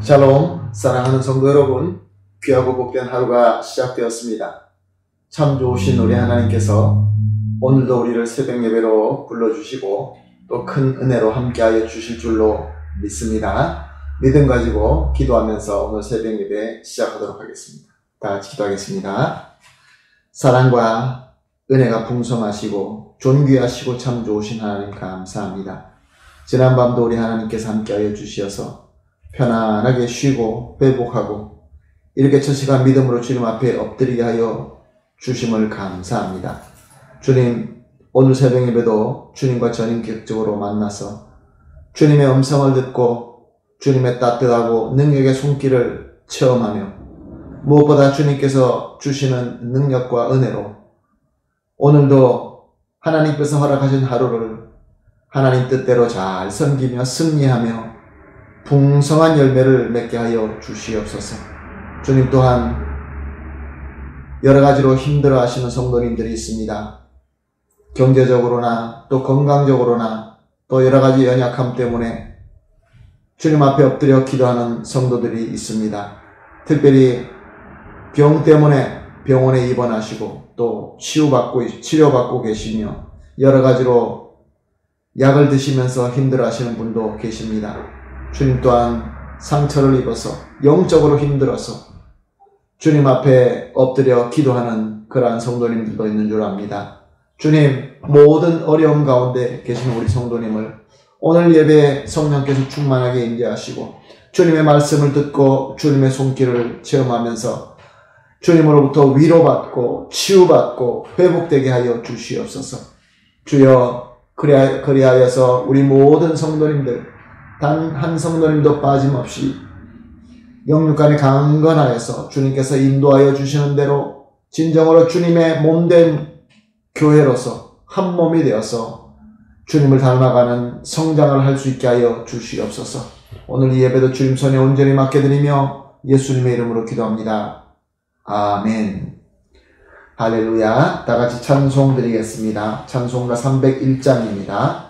샬롬, 사랑하는 성도 여러분, 귀하고 복된 하루가 시작되었습니다. 참 좋으신 우리 하나님께서 오늘도 우리를 새벽 예배로 불러주시고 또 큰 은혜로 함께하여 주실 줄로 믿습니다. 믿음 가지고 기도하면서 오늘 새벽 예배 시작하도록 하겠습니다. 다 같이 기도하겠습니다. 사랑과 은혜가 풍성하시고 존귀하시고 참 좋으신 하나님 감사합니다. 지난밤도 우리 하나님께서 함께하여 주시어서 편안하게 쉬고 회복하고 이렇게 첫 시간 믿음으로 주님 앞에 엎드리게 하여 주심을 감사합니다. 주님, 오늘 새벽 예배도 주님과 전인격적으로 만나서 주님의 음성을 듣고 주님의 따뜻하고 능력의 손길을 체험하며 무엇보다 주님께서 주시는 능력과 은혜로 오늘도 하나님께서 허락하신 하루를 하나님 뜻대로 잘 섬기며 승리하며 풍성한 열매를 맺게 하여 주시옵소서. 주님 또한 여러 가지로 힘들어 하시는 성도님들이 있습니다. 경제적으로나 또 건강적으로나 또 여러 가지 연약함 때문에 주님 앞에 엎드려 기도하는 성도들이 있습니다. 특별히 병 때문에 병원에 입원하시고 또 치료받고 계시며 여러 가지로 약을 드시면서 힘들어 하시는 분도 계십니다. 주님 또한 상처를 입어서 영적으로 힘들어서 주님 앞에 엎드려 기도하는 그러한 성도님들도 있는 줄 압니다. 주님, 모든 어려움 가운데 계신 우리 성도님을 오늘 예배에 성령께서 충만하게 임재하시고 주님의 말씀을 듣고 주님의 손길을 체험하면서 주님으로부터 위로받고 치유받고 회복되게 하여 주시옵소서. 주여, 그리하여서 우리 모든 성도님들 단 한 성도님도 빠짐없이 영육간에 강건하여서 주님께서 인도하여 주시는 대로 진정으로 주님의 몸된 교회로서 한 몸이 되어서 주님을 닮아가는 성장을 할 수 있게 하여 주시옵소서. 오늘 이 예배도 주님 손에 온전히 맡겨드리며 예수님의 이름으로 기도합니다. 아멘. 할렐루야. 다같이 찬송 드리겠습니다. 찬송가 301장입니다.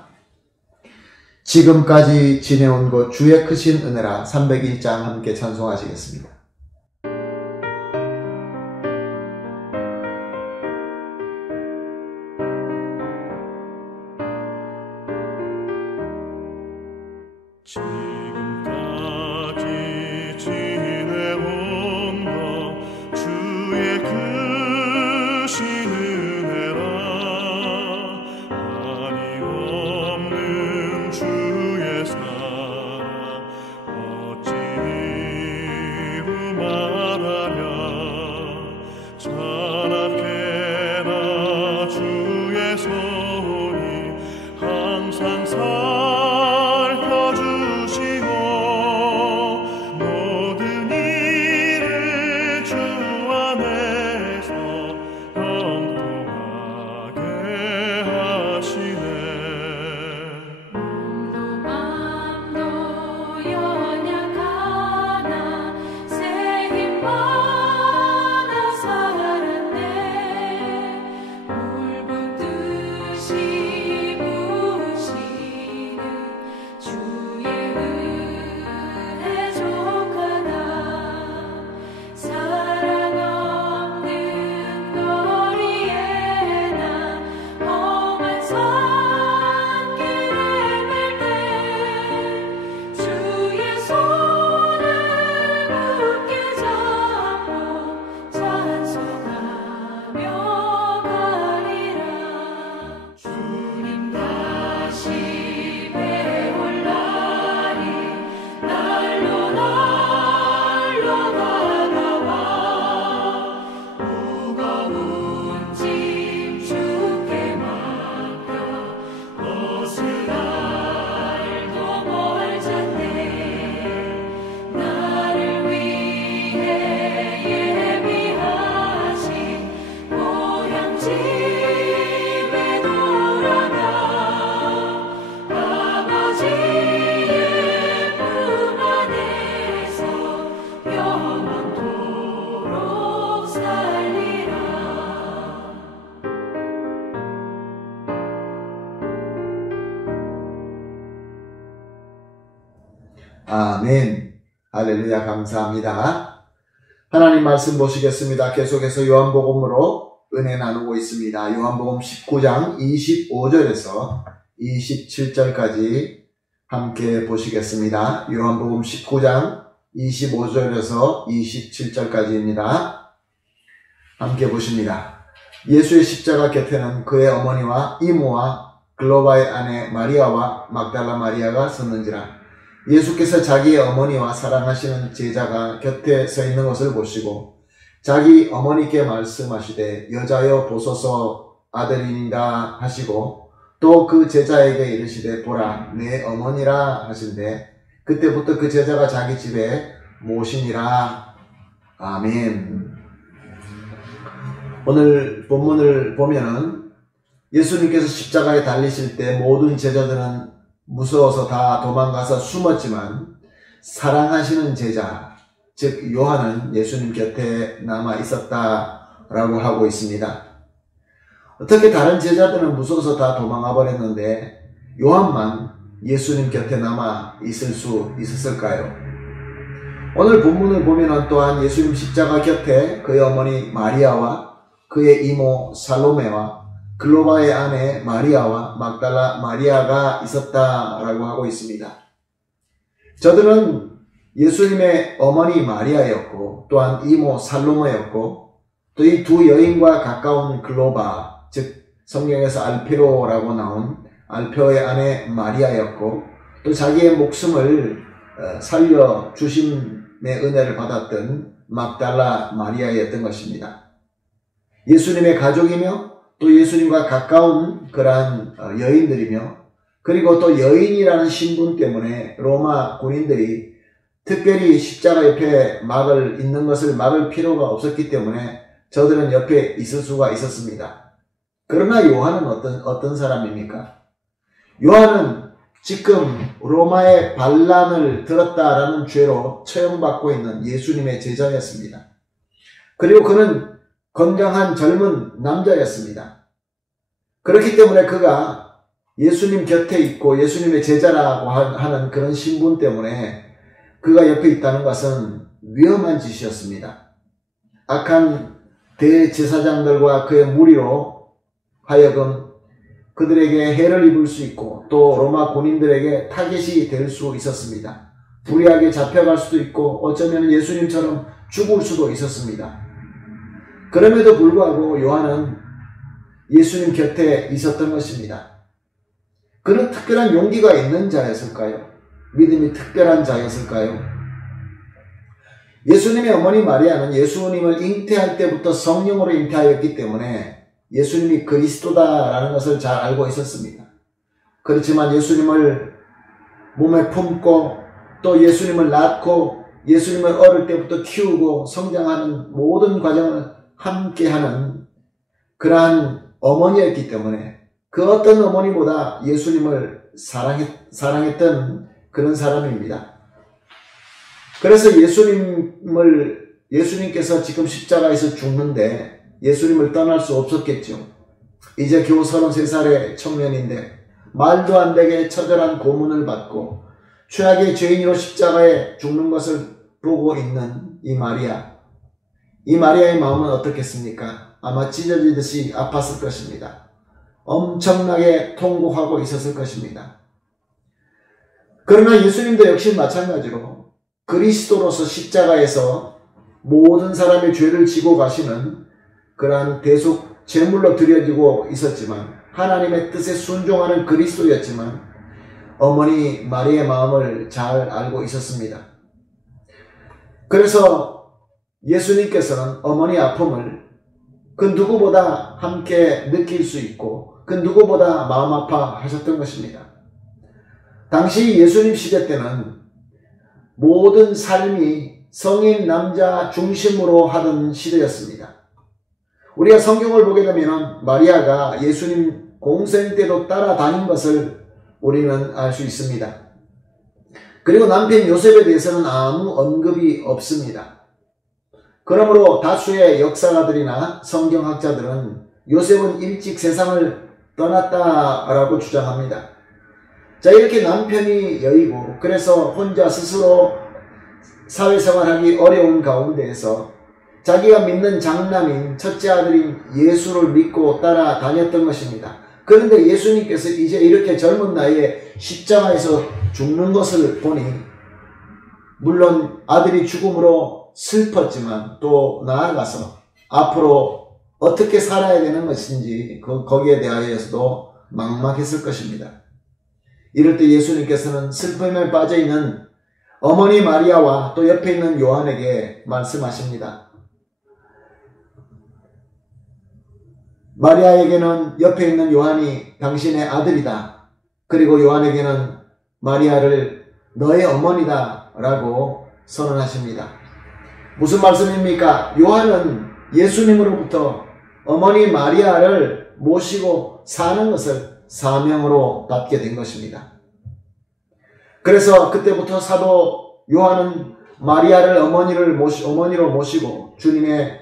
지금까지 지내온 것 주의 크신 은혜라. 301장 함께 찬송하시겠습니다. 지금까지 지내온 것 주의 크신 은혜라. 한이 없는 주의 사랑 어찌 이루 말하랴. 찬악해라 주의 손이 항상 아멘. 할렐루야, 감사합니다. 하나님 말씀 보시겠습니다. 계속해서 요한복음으로 은혜 나누고 있습니다. 요한복음 19장 25절에서 27절까지 함께 보시겠습니다. 요한복음 19장 25절에서 27절까지입니다. 함께 보십니다. 예수의 십자가 곁에는 그의 어머니와 이모와 글로바의 아내 마리아와 막달라 마리아가 섰는지라. 예수께서 자기의 어머니와 사랑하시는 제자가 곁에 서 있는 것을 보시고 자기 어머니께 말씀하시되 여자여 보소서 아들이니라 하시고 또 그 제자에게 이르시되 보라 내 어머니라 하신대 그때부터 그 제자가 자기 집에 모시니라. 아멘. 오늘 본문을 보면은 예수님께서 십자가에 달리실 때 모든 제자들은 무서워서 다 도망가서 숨었지만 사랑하시는 제자, 즉 요한은 예수님 곁에 남아 있었다라고 하고 있습니다. 어떻게 다른 제자들은 무서워서 다 도망가 버렸는데 요한만 예수님 곁에 남아 있을 수 있었을까요? 오늘 본문을 보면 또한 예수님 십자가 곁에 그의 어머니 마리아와 그의 이모 살로메와 글로바의 아내 마리아와 막달라 마리아가 있었다라고 하고 있습니다. 저들은 예수님의 어머니 마리아였고 또한 이모 살로메였고 또 이 두 여인과 가까운 글로바, 즉 성경에서 알페로라고 나온 알페오의 아내 마리아였고 또 자기의 목숨을 살려주심의 은혜를 받았던 막달라 마리아였던 것입니다. 예수님의 가족이며 또 예수님과 가까운 그러한 여인들이며 그리고 또 여인이라는 신분 때문에 로마 군인들이 특별히 십자가 옆에 막을 있는 것을 막을 필요가 없었기 때문에 저들은 옆에 있을 수가 있었습니다. 그러나 요한은 어떤 사람입니까? 요한은 지금 로마의 반란을 들었다라는 죄로 처형받고 있는 예수님의 제자였습니다. 그리고 그는 건강한 젊은 남자였습니다. 그렇기 때문에 그가 예수님 곁에 있고 예수님의 제자라고 하는 그런 신분 때문에 그가 옆에 있다는 것은 위험한 짓이었습니다. 악한 대제사장들과 그의 무리로 하여금 그들에게 해를 입을 수 있고 또 로마 군인들에게 타겟이 될 수 있었습니다. 불의하게 잡혀갈 수도 있고 어쩌면 예수님처럼 죽을 수도 있었습니다. 그럼에도 불구하고 요한은 예수님 곁에 있었던 것입니다. 그는 특별한 용기가 있는 자였을까요? 믿음이 특별한 자였을까요? 예수님의 어머니 마리아는 예수님을 잉태할 때부터 성령으로 잉태하였기 때문에 예수님이 그리스도다라는 것을 잘 알고 있었습니다. 그렇지만 예수님을 몸에 품고 또 예수님을 낳고 예수님을 어릴 때부터 키우고 성장하는 모든 과정을 함께하는 그러한 어머니였기 때문에 그 어떤 어머니보다 예수님을 사랑했던 그런 사람입니다. 그래서 예수님께서 지금 십자가에서 죽는데 예수님을 떠날 수 없었겠죠. 이제 겨우 33살의 청년인데 말도 안 되게 처절한 고문을 받고 최악의 죄인으로 십자가에 죽는 것을 보고 있는 이 마리아의 마음은 어떻겠습니까? 아마 찢어지듯이 아팠을 것입니다. 엄청나게 통곡하고 있었을 것입니다. 그러나 예수님도 역시 마찬가지로 그리스도로서 십자가에서 모든 사람의 죄를 지고 가시는 그러한 대속 제물로 드려지고 있었지만 하나님의 뜻에 순종하는 그리스도였지만 어머니 마리아의 마음을 잘 알고 있었습니다. 그래서 예수님께서는 어머니 아픔을 그 누구보다 함께 느낄 수 있고 그 누구보다 마음 아파하셨던 것입니다. 당시 예수님 시대 때는 모든 삶이 성인 남자 중심으로 하던 시대였습니다. 우리가 성경을 보게 되면 마리아가 예수님 공생 때도 따라다닌 것을 우리는 알 수 있습니다. 그리고 남편 요셉에 대해서는 아무 언급이 없습니다. 그러므로 다수의 역사가들이나 성경학자들은 요셉은 일찍 세상을 떠났다라고 주장합니다. 자, 이렇게 남편이 여의고 그래서 혼자 스스로 사회생활하기 어려운 가운데에서 자기가 믿는 장남인 첫째 아들인 예수를 믿고 따라다녔던 것입니다. 그런데 예수님께서 이제 이렇게 젊은 나이에 십자가에서 죽는 것을 보니 물론 아들이 죽음으로 슬펐지만 또 나아가서 앞으로 어떻게 살아야 되는 것인지 거기에 대하여서도 막막했을 것입니다. 이럴 때 예수님께서는 슬픔에 빠져있는 어머니 마리아와 또 옆에 있는 요한에게 말씀하십니다. 마리아에게는 옆에 있는 요한이 당신의 아들이다. 그리고 요한에게는 마리아를 너의 어머니다 라고 선언하십니다. 무슨 말씀입니까? 요한은 예수님으로부터 어머니 마리아를 모시고 사는 것을 사명으로 받게 된 것입니다. 그래서 그때부터 사도 요한은 마리아를 어머니로 모시고 주님의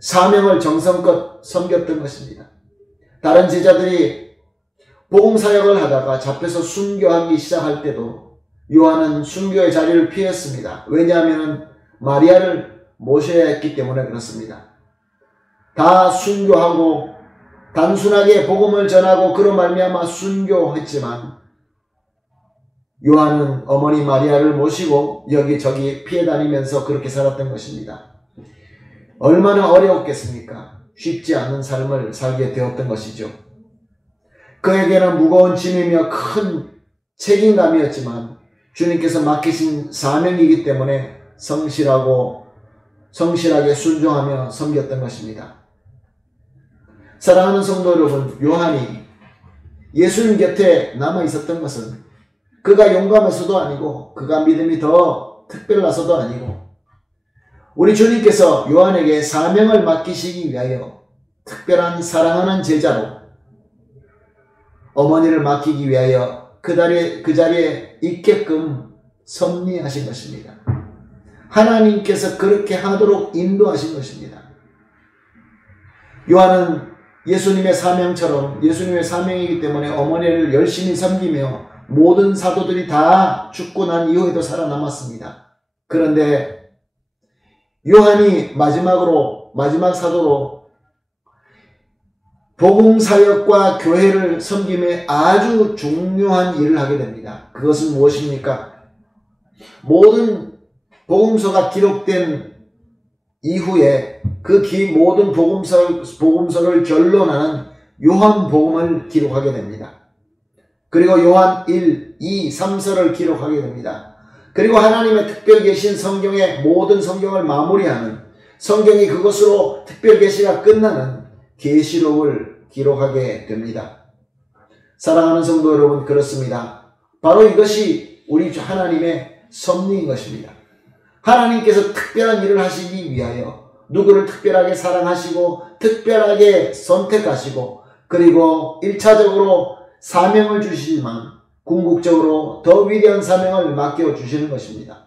사명을 정성껏 섬겼던 것입니다. 다른 제자들이 복음 사역을 하다가 잡혀서 순교하기 시작할 때도 요한은 순교의 자리를 피했습니다. 왜냐하면 마리아를 모셔야 했기 때문에 그렇습니다. 다 순교하고 단순하게 복음을 전하고 그로 말미암아 순교했지만 요한은 어머니 마리아를 모시고 여기저기 피해 다니면서 그렇게 살았던 것입니다. 얼마나 어려웠겠습니까? 쉽지 않은 삶을 살게 되었던 것이죠. 그에게는 무거운 짐이며 큰 책임감이었지만 주님께서 맡기신 사명이기 때문에 성실하게 순종하며 섬겼던 것입니다. 사랑하는 성도 여러분, 요한이 예수님 곁에 남아 있었던 것은 그가 용감해서도 아니고 그가 믿음이 더 특별해서도 아니고 우리 주님께서 요한에게 사명을 맡기시기 위하여 특별한 사랑하는 제자로 어머니를 맡기기 위하여 그 자리에 있게끔 섭리하신 것입니다. 하나님께서 그렇게 하도록 인도하신 것입니다. 요한은 예수님의 사명처럼 예수님의 사명이기 때문에 어머니를 열심히 섬기며 모든 사도들이 다 죽고 난 이후에도 살아남았습니다. 그런데 요한이 마지막 사도로 복음 사역과 교회를 섬김에 아주 중요한 일을 하게 됩니다. 그것은 무엇입니까? 모든 복음서가 기록된 이후에 그 모든 복음서를 결론하는 요한복음을 기록하게 됩니다. 그리고 요한 1, 2, 3서를 기록하게 됩니다. 그리고 하나님의 특별 계신 성경의 모든 성경을 마무리하는 성경이 그것으로 특별 계시가 끝나는 계시록을 기록하게 됩니다. 사랑하는 성도 여러분, 그렇습니다. 바로 이것이 우리 하나님의 섭리인 것입니다. 하나님께서 특별한 일을 하시기 위하여 누구를 특별하게 사랑하시고 특별하게 선택하시고 그리고 1차적으로 사명을 주시지만 궁극적으로 더 위대한 사명을 맡겨주시는 것입니다.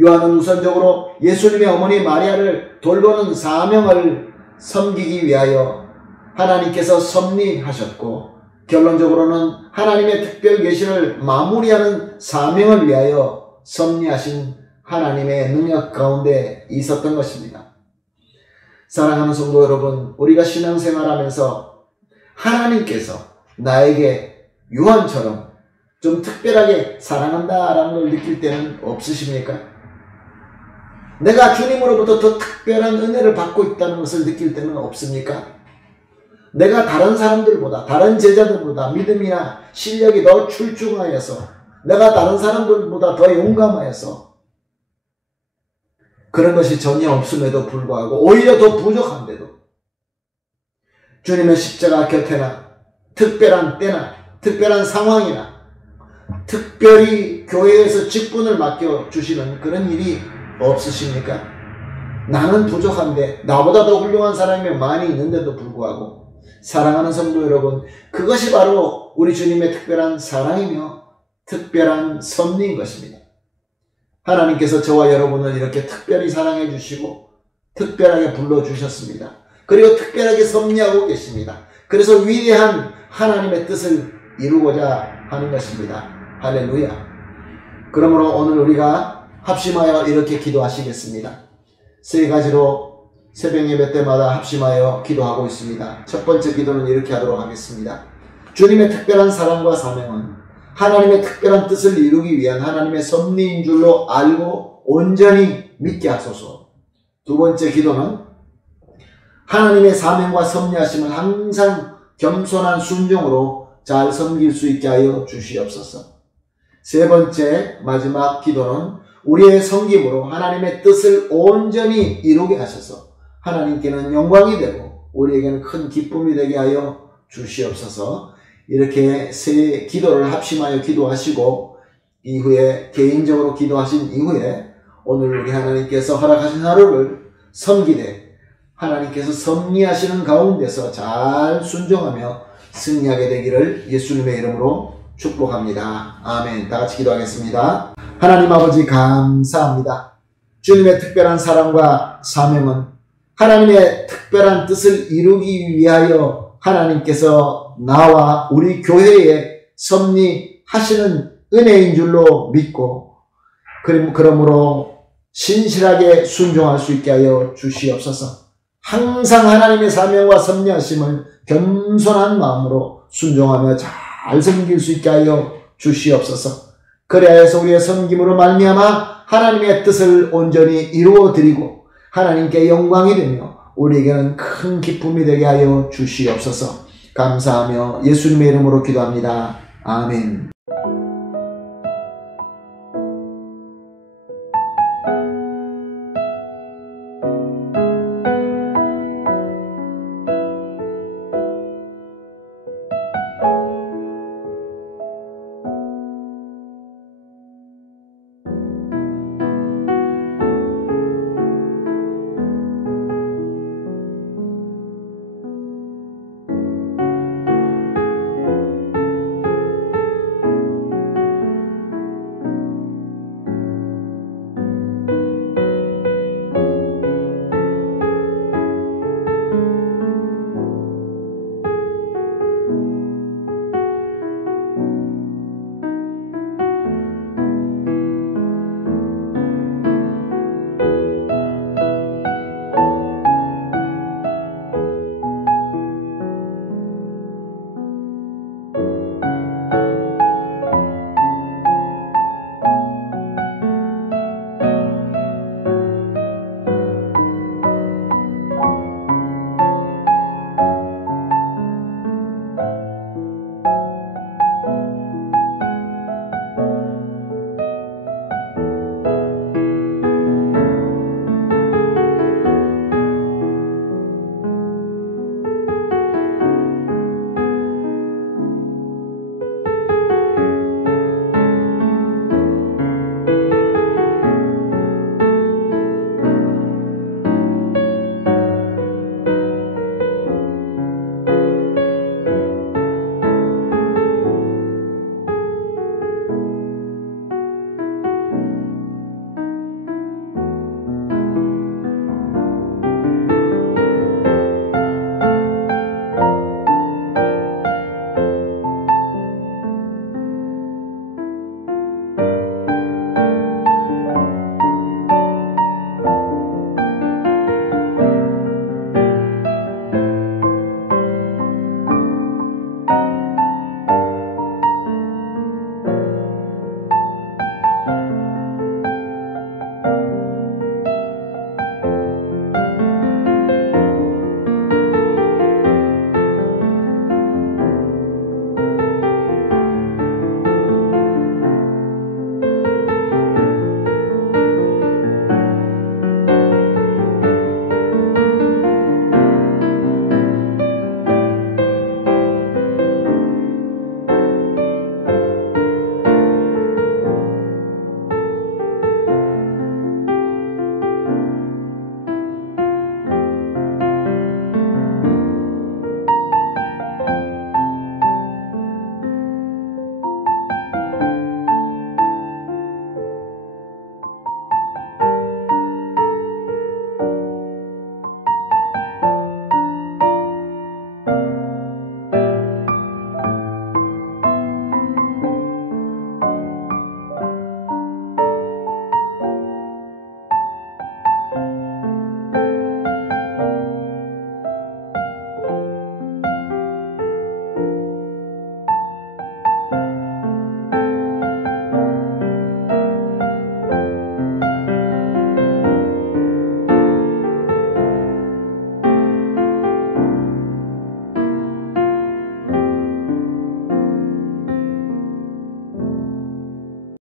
요한은 우선적으로 예수님의 어머니 마리아를 돌보는 사명을 섬기기 위하여 하나님께서 섭리하셨고 결론적으로는 하나님의 특별 계시를 마무리하는 사명을 위하여 섭리하신 하나님의 능력 가운데 있었던 것입니다. 사랑하는 성도 여러분, 우리가 신앙생활하면서 하나님께서 나에게 요한처럼 좀 특별하게 사랑한다라는 걸 느낄 때는 없으십니까? 내가 주님으로부터 더 특별한 은혜를 받고 있다는 것을 느낄 때는 없습니까? 내가 다른 사람들보다, 다른 제자들보다 믿음이나 실력이 더 출중하여서 내가 다른 사람들보다 더 용감하여서 그런 것이 전혀 없음에도 불구하고 오히려 더 부족한데도 주님의 십자가 곁에나 특별한 때나 특별한 상황이나 특별히 교회에서 직분을 맡겨주시는 그런 일이 없으십니까? 나는 부족한데 나보다 더 훌륭한 사람이 많이 있는데도 불구하고 사랑하는 성도 여러분, 그것이 바로 우리 주님의 특별한 사랑이며 특별한 섭리인 것입니다. 하나님께서 저와 여러분을 이렇게 특별히 사랑해 주시고 특별하게 불러주셨습니다. 그리고 특별하게 섭리하고 계십니다. 그래서 위대한 하나님의 뜻을 이루고자 하는 것입니다. 할렐루야. 그러므로 오늘 우리가 합심하여 이렇게 기도하시겠습니다. 세 가지로 새벽 예배 때마다 합심하여 기도하고 있습니다. 첫 번째 기도는 이렇게 하도록 하겠습니다. 주님의 특별한 사랑과 사명은 하나님의 특별한 뜻을 이루기 위한 하나님의 섭리인 줄로 알고 온전히 믿게 하소서. 두 번째 기도는 하나님의 사명과 섭리하심을 항상 겸손한 순종으로 잘 섬길 수 있게 하여 주시옵소서. 세 번째 마지막 기도는 우리의 섬김으로 하나님의 뜻을 온전히 이루게 하셔서 하나님께는 영광이 되고 우리에게는 큰 기쁨이 되게 하여 주시옵소서. 이렇게 세 기도를 합심하여 기도하시고 이후에 개인적으로 기도하신 이후에 오늘 우리 하나님께서 허락하신 하루를 섬기되 하나님께서 섭리하시는 가운데서 잘 순종하며 승리하게 되기를 예수님의 이름으로 축복합니다. 아멘. 다 같이 기도하겠습니다. 하나님 아버지 감사합니다. 주님의 특별한 사랑과 사명은 하나님의 특별한 뜻을 이루기 위하여 하나님께서 나와 우리 교회에 섭리하시는 은혜인 줄로 믿고 그러므로 신실하게 순종할 수 있게 하여 주시옵소서. 항상 하나님의 사명과 섭리하심을 겸손한 마음으로 순종하며 잘 섬길 수 있게 하여 주시옵소서. 그래서 우리의 섬김으로 말미암아 하나님의 뜻을 온전히 이루어드리고 하나님께 영광이 되며 우리에게는 큰 기쁨이 되게 하여 주시옵소서. 감사하며 예수님의 이름으로 기도합니다. 아멘.